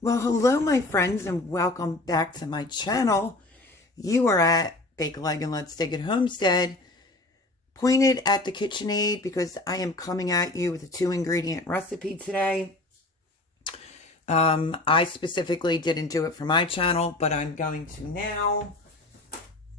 Well, hello, my friends, and welcome back to my channel. You are at Bake a Leg and Let's Dig It Homestead, pointed at the KitchenAid because I am coming at you with a 2-ingredient recipe today. I specifically didn't do it for my channel, but I'm going to now.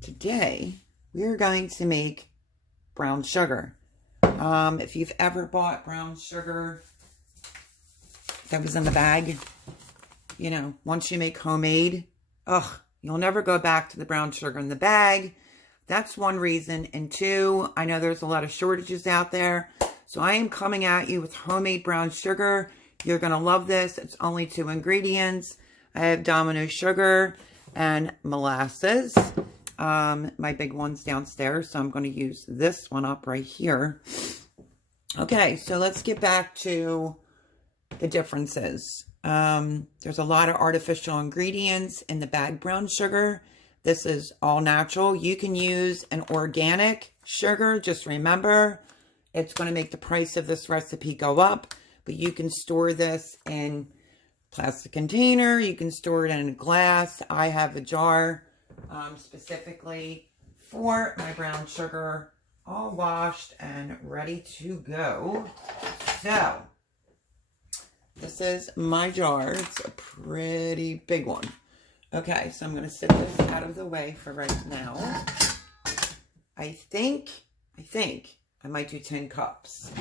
Today, we are going to make brown sugar. If you've ever bought brown sugar that was in the bag, you know, once you make homemade, you'll never go back to the brown sugar in the bag. That's one reason. And two, I know there's a lot of shortages out there. So I am coming at you with homemade brown sugar. You're going to love this. It's only 2 ingredients. I have Domino sugar and molasses. My big one's downstairs, so I'm going to use this one up right here. Okay, so let's get back to the differences. There's a lot of artificial ingredients in the bagged brown sugar. This is all natural. You can use an organic sugar. Just remember, it's going to make the price of this recipe go up, but you can store this in plastic container. You can store it in a glass. I have a jar specifically for my brown sugar, all washed and ready to go. So this is my jar. It's a pretty big one. Okay, so I'm going to set this out of the way for right now. I think I might do 10 cups.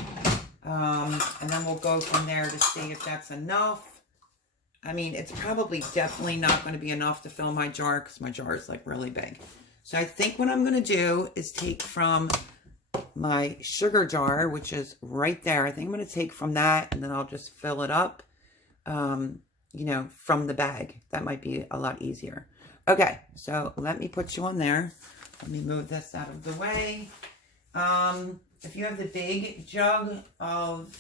And then we'll go from there to see if that's enough. I mean, it's probably definitely not going to be enough to fill my jar because my jar is like really big. So I think what I'm going to do is take from my sugar jar, which is right there. I think I'm going to take from that and then I'll just fill it up, you know, from the bag. That might be a lot easier. Okay, so let me put you on there. Let me move this out of the way. If you have the big jug of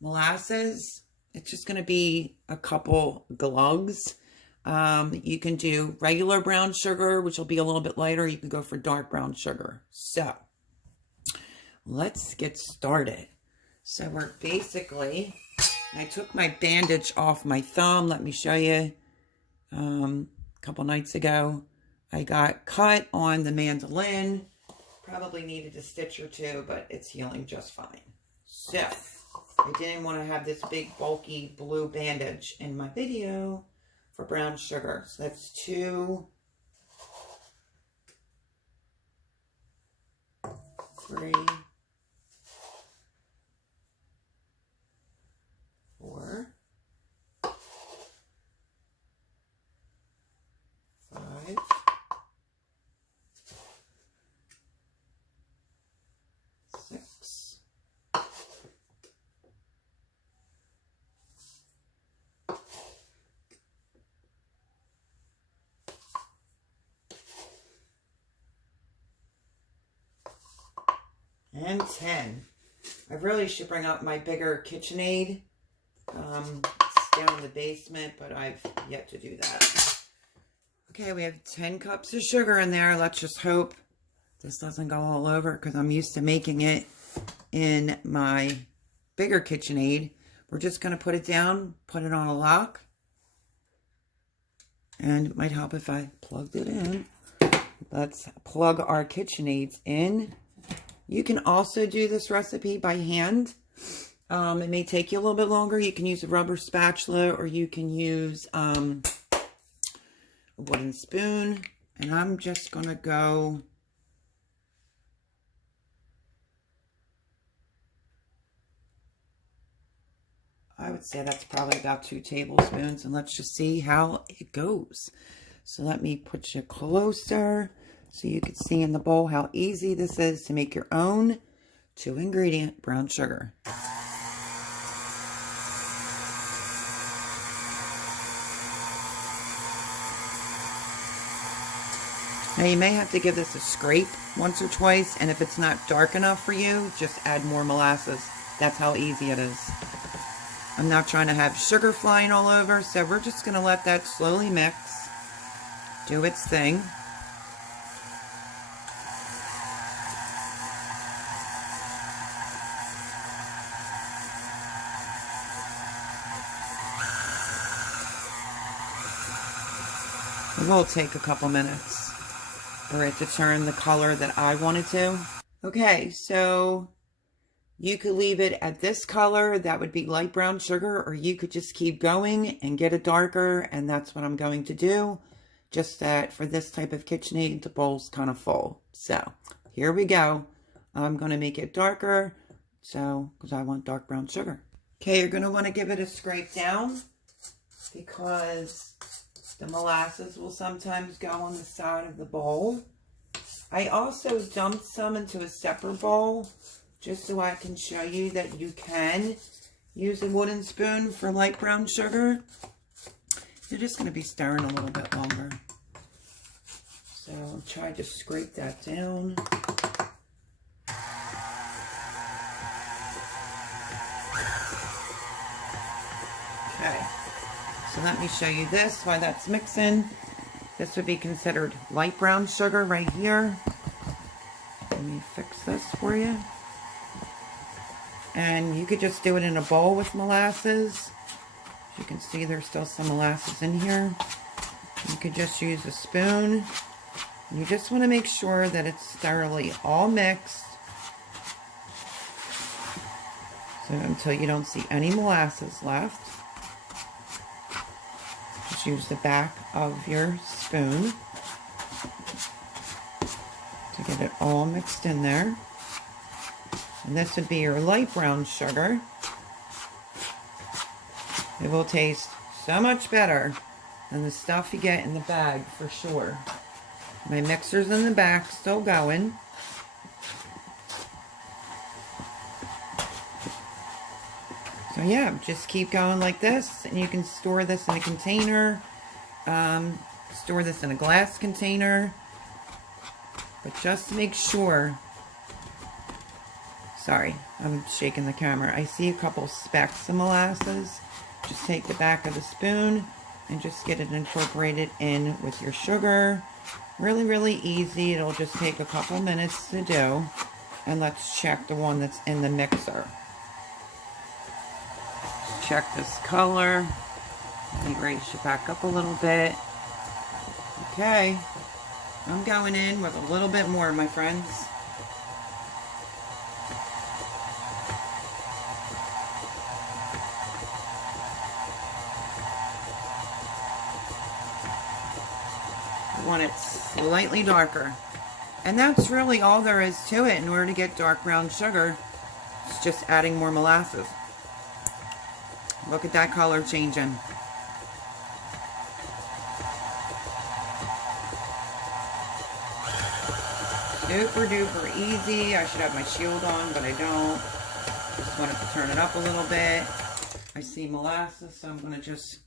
molasses, it's just going to be a couple glugs. You can do regular brown sugar, which will be a little bit lighter. You can go for dark brown sugar. So let's get started. So we're basically, I took my bandage off my thumb. Let me show you. A couple nights ago, I got cut on the mandolin. Probably needed a stitch or two, but it's healing just fine. So I didn't want to have this big bulky blue bandage in my video for brown sugar. So that's 2, 3, 4, 5, 6, 10. I really should bring out my bigger KitchenAid. It's down in the basement, but I've yet to do that. Okay, we have 10 cups of sugar in there. Let's just hope this doesn't go all over because I'm used to making it in my bigger KitchenAid. We're just going to put it down, put it on a lock. And it might help if I plugged it in. Let's plug our KitchenAids in. You can also do this recipe by hand. It may take you a little bit longer. You can use a rubber spatula or you can use a wooden spoon. And I'm just going to go I would say that's probably about 2 tablespoons. And let's just see how it goes. So let me put you closer so you can see in the bowl how easy this is to make your own 2-ingredient brown sugar. Now you may have to give this a scrape once or twice, and if it's not dark enough for you, just add more molasses. That's how easy it is. I'm not trying to have sugar flying all over, so we're just going to let that slowly mix, do its thing. It will take a couple minutes for it to turn the color that I want it to. Okay, so you could leave it at this color, that would be light brown sugar, or you could just keep going and get it darker, and that's what I'm going to do. Just that for this type of KitchenAid, the bowl's kind of full. So here we go. I'm going to make it darker, so because I want dark brown sugar. Okay, you're going to want to give it a scrape down because the molasses will sometimes go on the side of the bowl. I also dumped some into a separate bowl just so I can show you that you can use a wooden spoon for light brown sugar. You're just going to be stirring a little bit longer. So I'll try to scrape that down. Okay, so let me show you this while that's mixing. This would be considered light brown sugar right here. Let me fix this for you. And you could just do it in a bowl with molasses. As you can see, there's still some molasses in here. You could just use a spoon. You just want to make sure that it's thoroughly all mixed. So until you don't see any molasses left. Just use the back of your spoon to get it all mixed in there. And this would be your light brown sugar. It will taste so much better than the stuff you get in the bag for sure. My mixer's in the back, still going. So yeah, just keep going like this, and you can store this in a container, store this in a glass container, but just to make sure. Sorry, I'm shaking the camera. I see a couple specks of molasses. Just take the back of the spoon and just get it incorporated in with your sugar. Really, really easy. It'll just take a couple minutes to do. And let's check the one that's in the mixer. Check this color. Let me raise it back up a little bit. Okay. I'm going in with a little bit more, my friends. Want it slightly darker, and that's really all there is to it. In order to get dark brown sugar, it's just adding more molasses. Look at that color changing. Super duper easy. I should have my shield on, but I don't. Just wanted to turn it up a little bit. I see molasses, so I'm going to just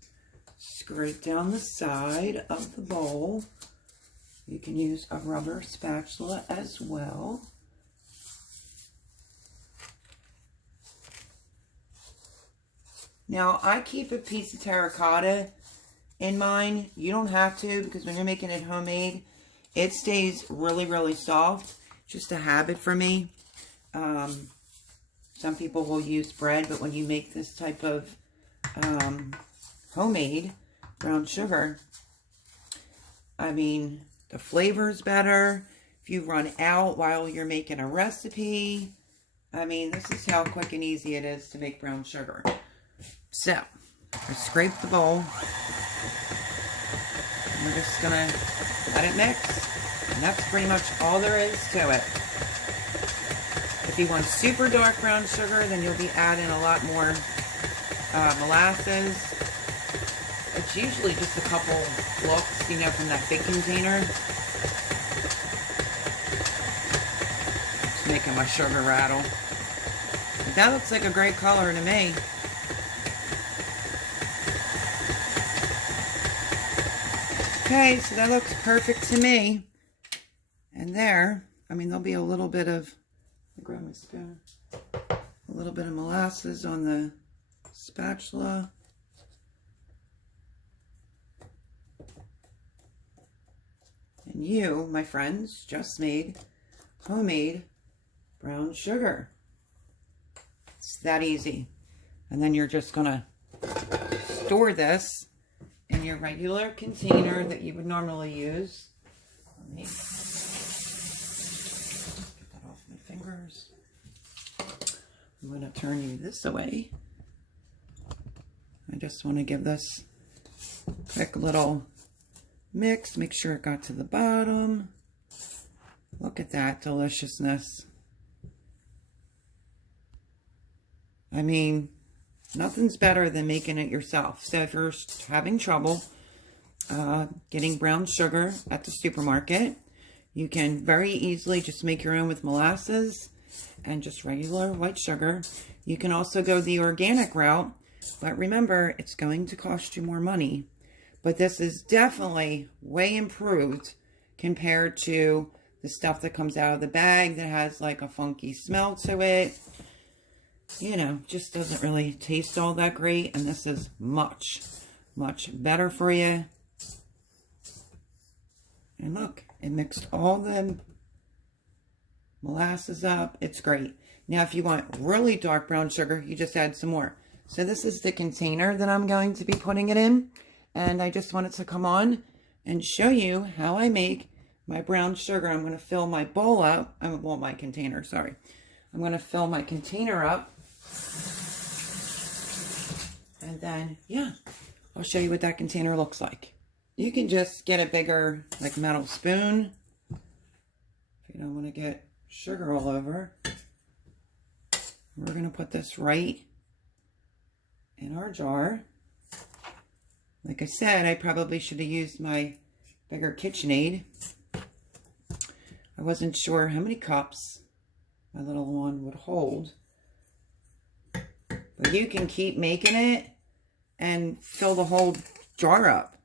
scrape down the side of the bowl. You can use a rubber spatula as well. Now, I keep a piece of terracotta in mine. You don't have to, because when you're making it homemade, it stays really, really soft. Just a habit for me. Some people will use bread, but when you make this type of homemade brown sugar, I mean, the flavor's better. If you run out while you're making a recipe, I mean, this is how quick and easy it is to make brown sugar. So, I scrape the bowl. And we're just gonna let it mix. And that's pretty much all there is to it. If you want super dark brown sugar, then you'll be adding a lot more molasses. It's usually just a couple looks, you know, from that big container. Just making my sugar rattle. But that looks like a great color to me. Okay, so that looks perfect to me. And there, I mean, there'll be a little bit of, I'll grab my spoon, a little bit of molasses on the spatula. And you, my friends, just made homemade brown sugar. It's that easy. And then you're just gonna store this in your regular container that you would normally use. Let me get that off my fingers. I'm going to turn you this away. I just want to give this a quick little mix. Make sure it got to the bottom. Look at that deliciousness. I mean, nothing's better than making it yourself. So if you're having trouble getting brown sugar at the supermarket, you can very easily just make your own with molasses and just regular white sugar. You can also go the organic route, but remember, it's going to cost you more money. But this is definitely way improved compared to the stuff that comes out of the bag that has like a funky smell to it. You know, just doesn't really taste all that great. And this is much, much better for you. And look, it mixed all the molasses up. It's great. Now, if you want really dark brown sugar, you just add some more. So this is the container that I'm going to be putting it in. And I just wanted to come on and show you how I make my brown sugar. I'm going to fill my bowl up. Well, my container, sorry. I'm going to fill my container up. And then, yeah, I'll show you what that container looks like. You can just get a bigger, like, metal spoon if you don't want to get sugar all over. We're going to put this right in our jar. Like I said, I probably should have used my bigger KitchenAid. I wasn't sure how many cups my little one would hold. But you can keep making it and fill the whole jar up.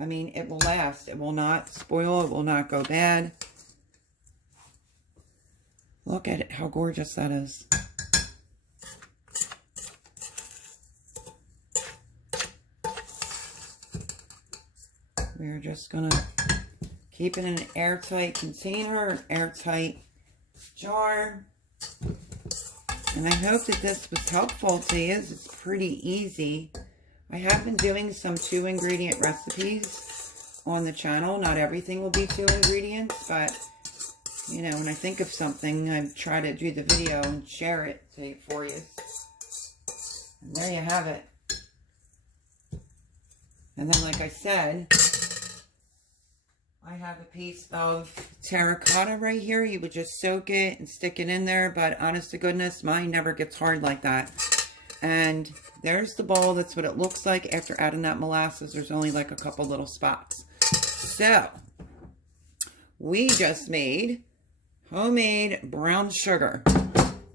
I mean, it will last. It will not spoil. It will not go bad. Look at it, how gorgeous that is. We're just going to keep it in an airtight container, airtight jar. And I hope that this was helpful to you. It's pretty easy. I have been doing some 2-ingredient recipes on the channel. Not everything will be 2 ingredients, but, you know, when I think of something, I try to do the video and share it for you. And there you have it. And then, like I said, I have a piece of terracotta right here. You would just soak it and stick it in there, but honest to goodness, mine never gets hard like that. And there's the bowl. That's what it looks like after adding that molasses. There's only like a couple little spots. So, we just made homemade brown sugar.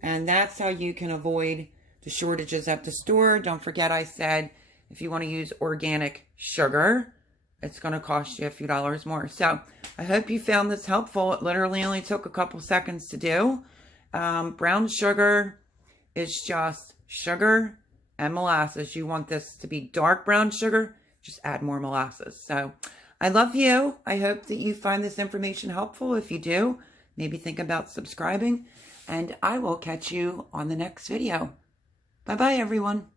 And that's how you can avoid the shortages at the store. Don't forget I said if you want to use organic sugar, it's going to cost you a few dollars more. So, I hope you found this helpful. It literally only took a couple seconds to do. Brown sugar is just sugar and molasses. You want this to be dark brown sugar, just add more molasses. So, I love you. I hope that you find this information helpful. If you do, maybe think about subscribing. And I will catch you on the next video. Bye-bye, everyone.